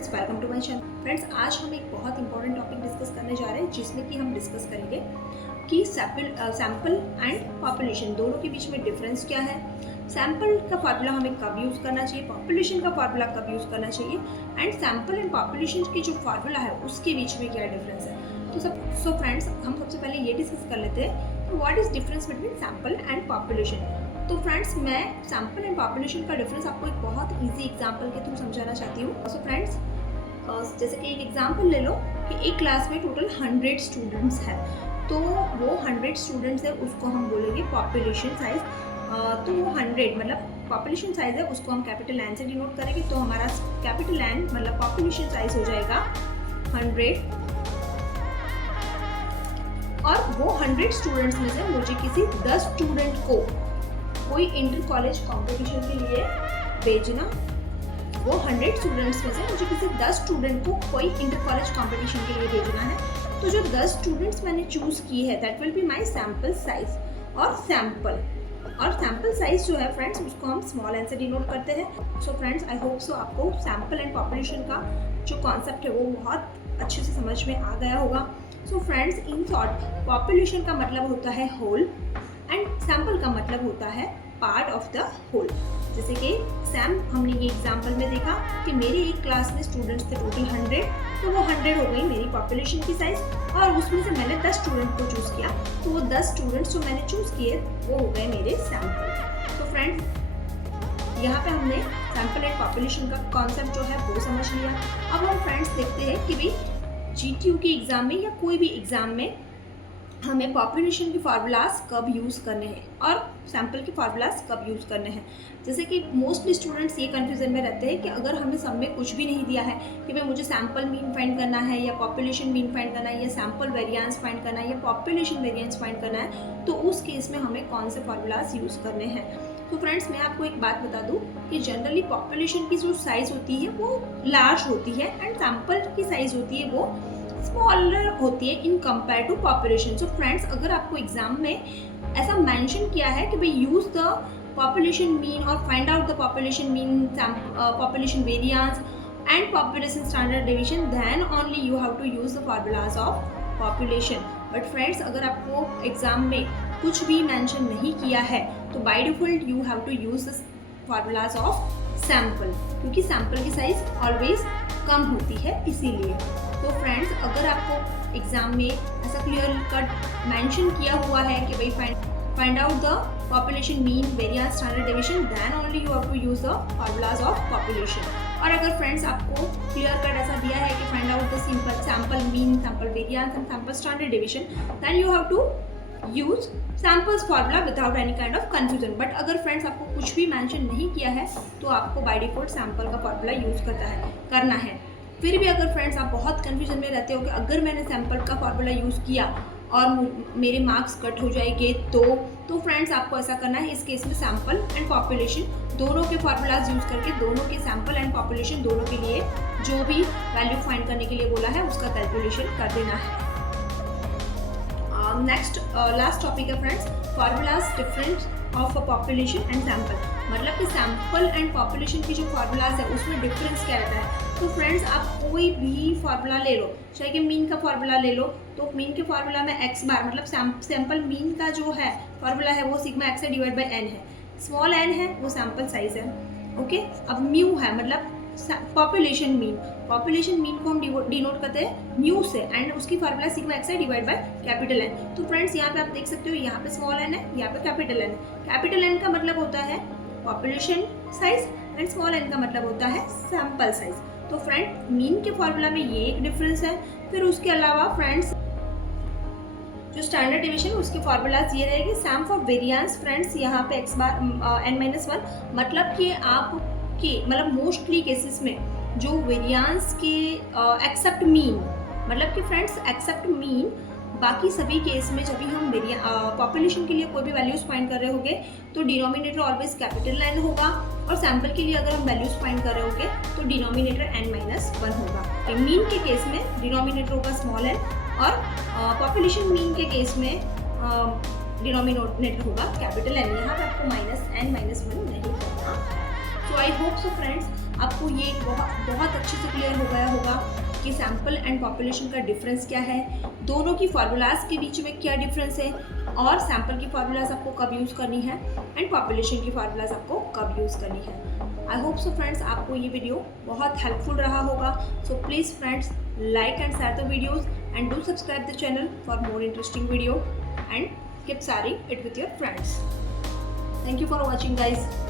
Friends, welcome to my channel. Friends, आज हम एक बहुत इंपॉर्टेंट टॉपिक डिस्कस करने जा रहे हैं, जिसमें कि हम डिस्कस करेंगे कि सैंपल एंड पॉपुलेशन दोनों के बीच में डिफरेंस क्या है, सैंपल का फार्मूला हमें कब यूज़ करना चाहिए, पॉपुलेशन का फार्मूला कब यूज़ करना चाहिए, एंड सैंपल एंड पॉपुलेशन की जो फार्मूला है उसके बीच में क्या डिफरेंस है। तो फ्रेंड्स, हम सबसे पहले ये डिस्कस कर लेते हैं what is difference between sample and population. तो फ्रेंड्स, मैं सैंपल एंड पॉपुलेशन का डिफरेंस आपको एक बहुत इजी एग्जांपल के थ्रू समझाना चाहती हूँ। सो फ्रेंड्स, जैसे कि एक एग्जांपल ले लो कि एक क्लास में टोटल 100 स्टूडेंट्स है, तो वो 100 स्टूडेंट्स है उसको हम बोलेंगे पॉपुलेशन साइज। तो वो 100 मतलब पॉपुलेशन साइज है, उसको हम कैपिटल एन से डिनोट करेंगे, तो हमारा कैपिटल एन मतलब पॉपुलेशन साइज हो जाएगा 100। और वो 100 स्टूडेंट्स में से मुझे किसी 10 स्टूडेंट को कोई इंटर कॉलेज कंपटीशन के लिए भेजना, वो 100 स्टूडेंट्स में से मुझे किसी 10 स्टूडेंट को कोई इंटर कॉलेज कंपटीशन के लिए भेजना है। तो जो 10 स्टूडेंट्स मैंने चूज़ की है that will be my sample size. और सैम्पल साइज जो है फ्रेंड्स, उसको हम स्मॉल एन से डिनोट करते हैं। So friends, I hope so आपको सैम्पल एंड पॉपुलेशन का जो कॉन्सेप्ट है वो बहुत अच्छे से समझ में आ गया होगा। So friends, in short, population का मतलब होता है होल एंड सैंपल का मतलब होता है पार्ट ऑफ द होल। जैसे कि हमने ये एग्जांपल में देखा कि मेरी एक क्लास में स्टूडेंट्स थे टोटल 100, तो वो 100 हो गई मेरी पॉपुलेशन की साइज, और उसमें से मैंने 10 स्टूडेंट को चूज़ किया, तो वो 10 स्टूडेंट्स जो मैंने चूज़ किए वो हो गए मेरे सैंपल। तो फ्रेंड्स, यहाँ पे हमने सैंपल एंड पॉपुलेशन का कॉन्सेप्ट जो है वो समझ लिया। अब हम फ्रेंड्स देखते हैं कि भाई GTU के एग्ज़ाम में या कोई भी एग्ज़ाम में हमें पॉपुलेशन के फार्मूलाज कब यूज़ करने हैं और सैंपल के फार्मूलाज कब यूज़ करने हैं। जैसे कि मोस्टली स्टूडेंट्स ये कन्फ्यूजन में रहते हैं कि अगर हमें सब में कुछ भी नहीं दिया है कि भाई मुझे सैंपल मीन फाइंड करना है या पॉपुलेशन मीन फाइंड करना है या सैंपल वेरिएंस फाइंड करना है या पॉपुलेशन वेरिएंस फाइंड करना है, तो उस केस में हमें कौन से फार्मूलाज यूज़ करने हैं। तो फ्रेंड्स, मैं आपको एक बात बता दूं कि जनरली पॉपुलेशन की जो साइज़ होती है वो लार्ज होती है एंड सैंपल की साइज़ होती है वो स्मॉलर होती है in compare to population. So friends, अगर आपको एग्जाम में ऐसा मेंशन किया है कि भाई यूज़ द पॉपुलेशन मीन और find out the population mean, population variance and population standard deviation, then only you have to use the formulas of population. But friends, अगर आपको एग्जाम में कुछ भी मेंशन नहीं किया है तो by default you have to use the formulas of sample, क्योंकि सैंपल की साइज ऑलवेज कम होती है इसीलिए। तो फ्रेंड्स, अगर आपको एग्जाम में ऐसा क्लियर कट मेंशन किया हुआ है कि भाई find out the population mean variance standard deviation, then only you have to use the formulas of population. और अगर फ्रेंड्स आपको क्लियर कट ऐसा दिया है कि find out the simple sample mean, sample variance and sample standard deviation, then you have to use samples formula without any kind of confusion. But अगर friends आपको कुछ भी मेंशन नहीं किया है तो आपको बाय डिफॉल्ट सैंपल का फार्मूला यूज़ करना है। फिर भी अगर फ्रेंड्स आप बहुत कन्फ्यूजन में रहते हो कि अगर मैंने सैंपल का फार्मूला यूज़ किया और मेरे मार्क्स कट हो जाएंगे, तो फ्रेंड्स आपको ऐसा करना है, इस केस में सैंपल एंड पॉपुलेशन दोनों के फार्मूलाज यूज़ करके दोनों के सैंपल एंड पॉपुलेशन दोनों के लिए जो भी वैल्यू फाइंड करने के लिए बोला है उसका कैलकुलेशन कर देना है। नेक्स्ट लास्ट टॉपिक है friends, formulas different of a population and sample. मतलब कि सैंपल एंड पॉपुलेशन की जो फार्मूलाज है उसमें डिफरेंस क्या रहता है। तो फ्रेंड्स, आप कोई भी फार्मूला ले लो, चाहे कि मीन का फार्मूला ले लो, तो मीन के फार्मूला में एक्स बार मतलब सैंपल मीन का जो है फार्मूला है वो सिग्मा एक्स है डिवाइड बाई एन है, स्मॉल एन है वो सैंपल साइज है। ओके, अब म्यू है मतलब पॉपुलेशन मीन को हम डिनोट करते हैं म्यू से, एंड उसकी फार्मूला सिग्मा एक्स है डिवाइड बाय कैपिटल एन। तो फ्रेंड्स, यहाँ पे आप देख सकते हो, यहाँ पे स्मॉल एन है, यहाँ पे कैपिटल एन। कैपिटल एन का मतलब होता है population size and small N का मतलब होता है सैंपल साइज। तो फ्रेंड, मीन के फार्मूला में ये एक डिफरेंस है। फिर उसके अलावा फ्रेंड्स, जो स्टैंडर्ड डेविएशन उसके फार्मूलाज ये रहेगी। सैम फॉर वेरिएंस फ्रेंड्स, यहाँ पे एक्स बार n-1, मतलब कि आपके मतलब मोस्टली केसेस में जो वेरिएंस के एक्सेप्ट मीन, मतलब कि फ्रेंड्स एक्सेप्ट मीन, बाकी सभी केस में जब भी हम पॉपुलेशन के लिए कोई भी वैल्यूज फाइंड कर रहे होंगे तो डिनोमिनेटर ऑलवेज कैपिटल एन होगा, और सैंपल के लिए अगर हम वैल्यूज फाइंड कर रहे होंगे तो डिनोमिनेटर n-1 होगा। मीन के केस में डिनोमिनेटर होगा स्मॉल एन, और पॉपुलेशन मीन के केस में डिनोमिनेटर होगा कैपिटल एन। यहाँ पर आपको -n-1 नहीं करना। सो आई होप सो फ्रेंड्स आपको ये बहुत अच्छे से क्लियर हो गया होगा कि सैम्पल एंड पॉपुलेशन का डिफरेंस क्या है, दोनों की फार्मूलाज के बीच में क्या डिफरेंस है, और सैम्पल की फार्मूलाज आपको कब यूज़ करनी है एंड पॉपुलेशन की फार्मूलाज आपको कब यूज़ करनी है। आई होप सो फ्रेंड्स आपको ये वीडियो बहुत हेल्पफुल रहा होगा। So please friends like and share the videos and do subscribe the channel for more interesting video and keep sharing it with your friends. Thank you for watching guys.